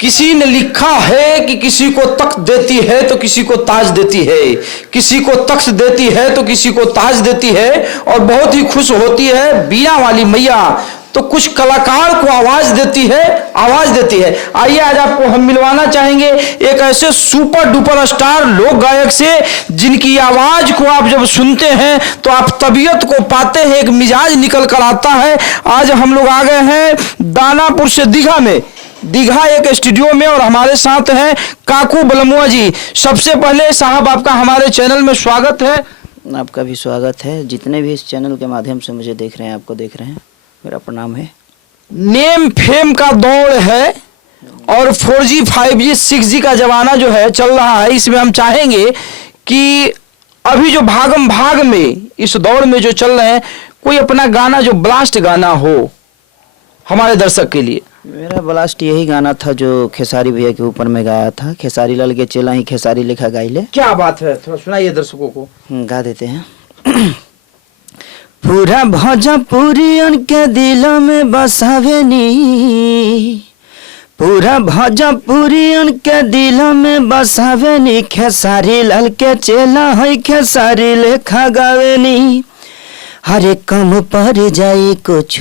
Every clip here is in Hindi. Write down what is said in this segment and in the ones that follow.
किसी ने लिखा है कि किसी को तख्त देती है तो किसी को ताज देती है, किसी को तख्त देती है तो किसी को ताज देती है, और बहुत ही खुश होती है बीना वाली मैया तो कुछ कलाकार को आवाज देती है, आवाज देती है। आइए आज आपको हम मिलवाना चाहेंगे एक ऐसे सुपर डुपर स्टार लोक गायक से जिनकी आवाज को आप जब सुनते हैं तो आप तबीयत को पाते हैं, एक मिजाज निकल कर आता है। आज हम लोग आ गए हैं दानापुर से दीघा में, दीघा एक स्टूडियो में, और हमारे साथ हैं काकू बलमुआ जी। सबसे पहले साहब आपका हमारे चैनल में स्वागत है। आपका भी स्वागत है। जितने भी इस चैनल के माध्यम से मुझे देख रहे हैं, आपको देख रहे हैं, मेरा प्रणाम है। नेम फेम का दौर है और 4G 5G 6G का जमाना जो है चल रहा है। इसमें हम चाहेंगे कि अभी जो भागम भाग में इस दौर में जो चल रहे हैं, कोई अपना गाना जो ब्लास्ट गाना हो हमारे दर्शक के लिए। मेरा ब्लास्ट यही गाना था जो खेसारी भैया के ऊपर में गाया था। खेसारी लाल के चेला ही खेसारी लिखा गाइले। क्या बात है, थोड़ा सुनाइए दर्शकों को। गा देते हैं। पूरा भोजपुरियन के दिलों में बसावे नी, पूरा भोजपुरियन के दिलों में बसावे नी, खेसारी लाल के चेला है खेसारी लेखा गावे नी। हरे कम पर जाई कुछ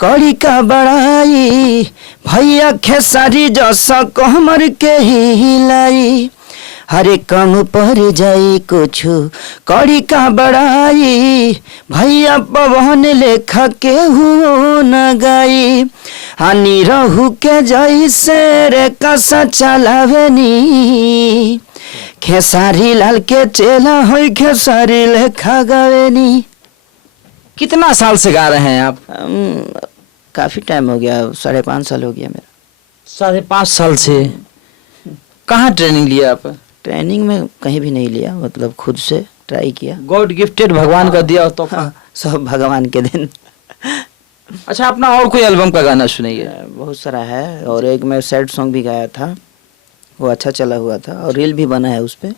कड़ी का बड़ाई, भैया खेसारी जैसा कमर के हिलाई। हरे कम पर जाई कुछ कड़ी का बड़ाई, भैया पवन लेखा के हो न गाई। हानि रहू के जाई से रे कसा चलावे नी, खेसारी लाल के चेला है खेसारी लेखा गावे नी। कितना साल से गा रहे हैं आप? काफी टाइम हो गया, 5.5 साल हो गया मेरा। 5.5 साल से। कहाँ ट्रेनिंग लिया आप? ट्रेनिंग में कहीं भी नहीं लिया, मतलब खुद से ट्राई किया। गॉड गिफ्टेड, भगवान का दिया तोहफा। सब भगवान के दिन। अच्छा, अपना और कोई एल्बम का गाना सुनाइए। बहुत सारा है, और एक मैं सैड सॉन्ग भी गाया था, वो अच्छा चला हुआ था, और रील भी बना है उस पे।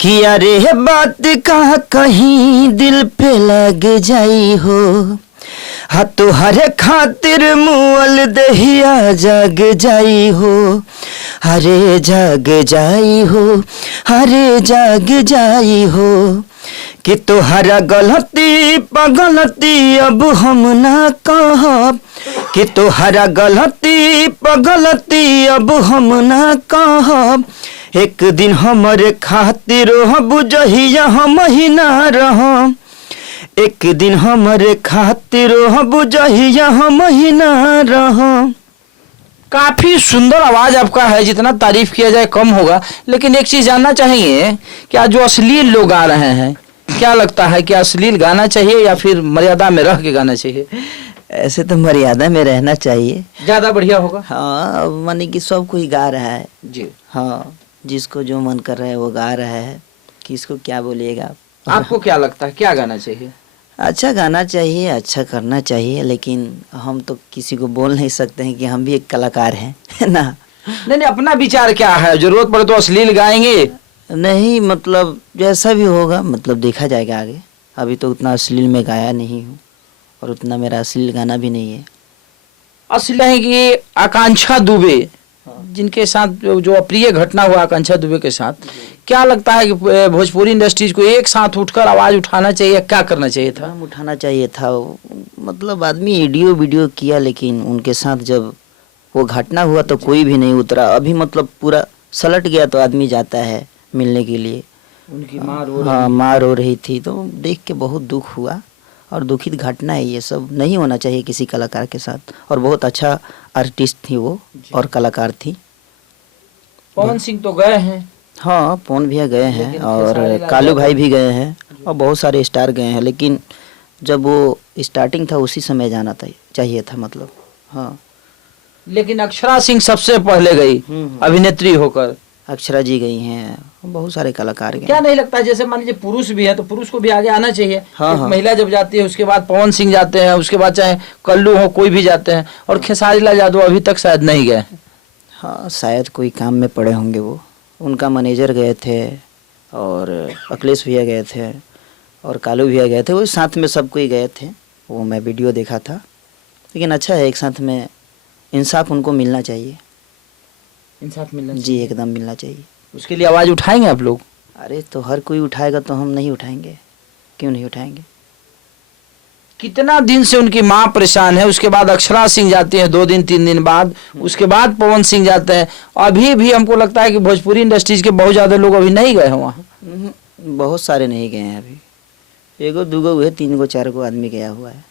कि अरे बात का कहीं दिल पे लग जाई हो, हाँ तुहरे खातिर मुअल दहिया जग जाई हो। हरे जग जाई हो, हरे जग जाई हो, कि तुहरा गलती पगलती अब हम ना कहब, कि तुहरा गलती पगलती अब हम ना कहब। एक दिन हमरे खातिर बुझहिया हम ही ना रहम, एक दिन हमरे खातिर बुझहिया हम ही ना रहम। काफी सुंदर आवाज आपका है, जितना तारीफ किया जाए कम होगा। लेकिन एक चीज जानना चाहेंगे, क्या जो अश्लील लोग गा रहे हैं, क्या लगता है कि अश्लील गाना चाहिए या फिर मर्यादा में रह के गाना चाहिए? ऐसे तो मर्यादा में रहना चाहिए, ज्यादा बढ़िया होगा। हाँ, माने कि सब कोई गा रहा है जी। हाँ, जिसको जो मन कर रहा है वो गा रहा है, किसको क्या बोलिएगा आप। आपको क्या लगता है, क्या गाना चाहिए? अच्छा गाना चाहिए, अच्छा करना चाहिए, लेकिन हम तो किसी को बोल नहीं सकते हैं कि हम भी एक कलाकार हैं, है ना। नहीं, अपना विचार क्या है? जरूरत पड़े तो अश्लील गाएंगे? नहीं, मतलब जैसा भी होगा, मतलब देखा जाएगा आगे। अभी तो उतना अश्लील में गाया नहीं हूँ, और उतना मेरा अश्लील गाना भी नहीं है। अश्लील है कि आकांक्षा दुबे, जिनके साथ जो अप्रिय घटना हुआ आकांक्षा दुबे के साथ, क्या लगता है कि भोजपुरी इंडस्ट्रीज को एक साथ उठकर आवाज उठाना चाहिए, क्या करना चाहिए था? उठाना चाहिए था, मतलब आदमी वीडियो किया, लेकिन उनके साथ जब वो घटना हुआ तो कोई भी नहीं उतरा। अभी मतलब पूरा सलट गया तो आदमी जाता है मिलने के लिए। उनकी माँ हाँ, माँ रो रही थी, तो देख के बहुत दुख हुआ, और दुखित घटना है। ये सब नहीं होना चाहिए किसी कलाकार के साथ। और बहुत अच्छा आर्टिस्ट थी वो, और कलाकार थी। पवन सिंह तो गए हैं। हाँ, पवन भैया गए हैं, और कालू भाई भी गए हैं, और बहुत सारे स्टार गए हैं, लेकिन जब वो स्टार्टिंग था उसी समय जाना था, चाहिए था, मतलब। हाँ, लेकिन अक्षरा सिंह सबसे पहले गई अभिनेत्री होकर। अक्षरा जी गई हैं, बहुत सारे कलाकार गए। क्या नहीं लगता, जैसे मान लीजिए पुरुष भी है तो पुरुष को भी आगे आना चाहिए। हाँ, हाँ। महिला जब जाती है उसके बाद पवन सिंह जाते हैं, उसके बाद चाहे कल्लू हो, कोई भी जाते हैं, और खेसारी लाल यादव अभी तक शायद नहीं गए। हाँ, शायद कोई काम में पड़े होंगे वो। उनका मैनेजर गए थे, और अखिलेश भैया गए थे, और कालू भैया गए थे, वो साथ में सब कोई गए थे। वो मैं वीडियो देखा था। लेकिन अच्छा है, एक साथ में इंसाफ उनको मिलना चाहिए। इंसाफ मिलना जी एकदम मिलना चाहिए। उसके लिए आवाज उठाएंगे आप लोग? अरे तो हर कोई उठाएगा तो हम नहीं उठाएंगे, क्यों नहीं उठाएंगे। कितना दिन से उनकी माँ परेशान है, उसके बाद अक्षरा सिंह जाती है 2 दिन 3 दिन बाद, उसके बाद पवन सिंह जाते हैं। अभी भी हमको लगता है कि भोजपुरी इंडस्ट्रीज के बहुत ज्यादा लोग अभी नहीं गए हैं वहाँ। बहुत सारे नहीं गए हैं अभी, 1 2 हुए, 3 4 आदमी गया हुआ है।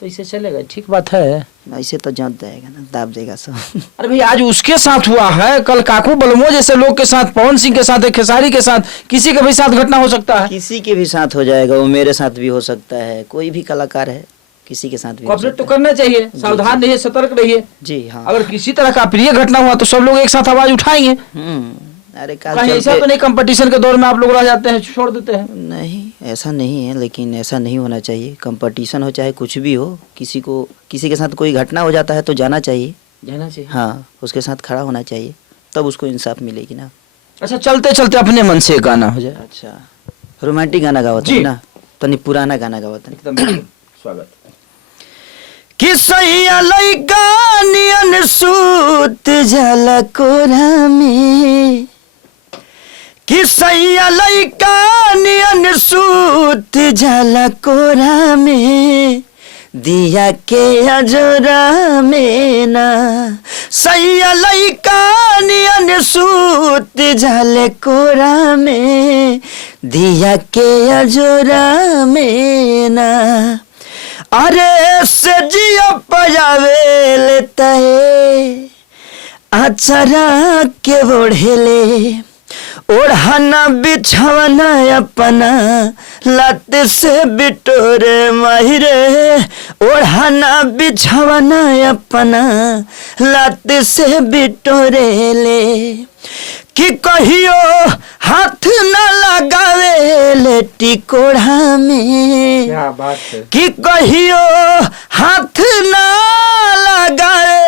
तो इसे चलेगा? ठीक बात है। ऐसे तो जान जाएगा ना, दाब देगा सब। अरे भाई आज उसके साथ हुआ है, कल काकू बलमो जैसे लोग के साथ, पवन सिंह के साथ, खेसारी के साथ, किसी के भी साथ घटना हो सकता है। किसी के भी साथ हो जाएगा, वो मेरे साथ भी हो सकता है, कोई भी कलाकार है किसी के साथ भी हो कॉपरेट तो सकता है। करना चाहिए, सावधान रहिए, सतर्क रहिए। जी हाँ। अगर किसी तरह का प्रिय घटना हुआ तो सब लोग एक साथ आवाज उठाएंगे। अरे कहीं ऐसा तो नहीं कंपटीशन के दौर में आप लोग रह जाते हैं, छोड़ देते हैं? नहीं, ऐसा नहीं है, लेकिन ऐसा नहीं होना चाहिए। कंपटीशन हो चाहे कुछ भी हो, किसी के साथ कोई घटना हो जाता है तो जाना चाहिए। जाना चाहिए। हाँ, उसके साथ खड़ा होना चाहिए, तब उसको इंसाफ मिलेगी ना। अच्छा चलते चलते अपने मन से एक गाना हो जाए। अच्छा, रोमांटिक गाना गावत जी। है ना, तो नहीं पुराना गाना गावत है। एकदम स्वागत। कि सैया लइका नियन सूत जाला कोरा में, कि सैया लइका नियन सूत जाला कोरा में, दिया के अजोरा में ना। सैया लइका नियन सूत जाले कोरा में, दिया के अजोरा में ना। अरे से जिया पजावे लेता है, आचरा के ओढ़ेले, ओढ़ाना बिछावना अपना लात से बिटोरे माहिरे, ओढ़ाना बिछावना अपना लात से बिटोरे ले। कि कहियो हाथ न लगावे ले टिकोड़ा में, क्या बात है। कि कहियो हाथ न लगावे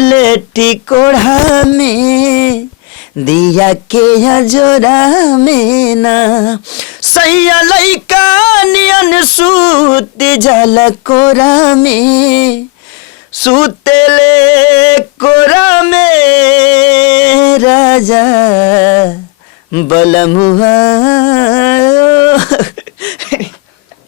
ले टिकोड़ा में, दिया के अजोरा में ना। सैया लइका नियन सूत जाला कोरा में, सूतेले कोरा में राजा बलमुआ।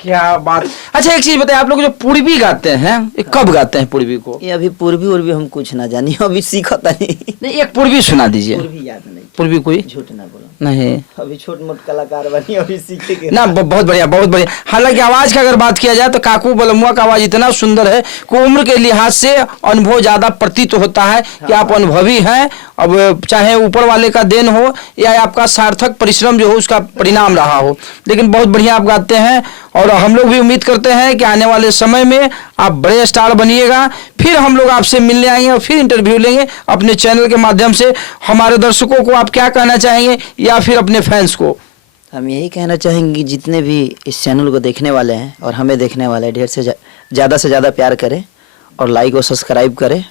क्या बात। अच्छा एक चीज बताइए, आप लोग जो पूर्वी गाते हैं ये कब गाते हैं पूर्वी को? ये अभी पूर्वी उर्वी हम कुछ ना जानी, अभी सीखा नहीं एक पूर्वी सुना दीजिए। पूर्वी याद नहीं, पूर्वी कोई? झूठ ना बोलो, नहीं अभी छोट मोट कलाकार बनी, अभी सीखे के ना। बहुत बढ़िया, बहुत बढ़िया। हालांकि आवाज का अगर बात किया जाए तो काकू बलमुआ का आवाज इतना सुंदर है कि उम्र के लिहाज से अनुभव ज्यादा प्रतीत होता है कि आप अनुभवी हैं। अब चाहे ऊपर वाले का देन हो या आपका सार्थक परिश्रम जो हो उसका परिणाम रहा हो, लेकिन बहुत बढ़िया आप गाते हैं। और हम लोग भी उम्मीद करते हैं कि आने वाले समय में आप बड़े स्टार बनिएगा। फिर हम लोग आपसे मिलने आएंगे और फिर इंटरव्यू लेंगे अपने चैनल के माध्यम से। हमारे दर्शकों को आप क्या कहना चाहेंगे या फिर अपने फैंस को? हम यही कहना चाहेंगे जितने भी इस चैनल को देखने वाले हैं और हमें देखने वाले हैं, ढेर से ज़्यादा प्यार करें और लाइक और सब्सक्राइब करें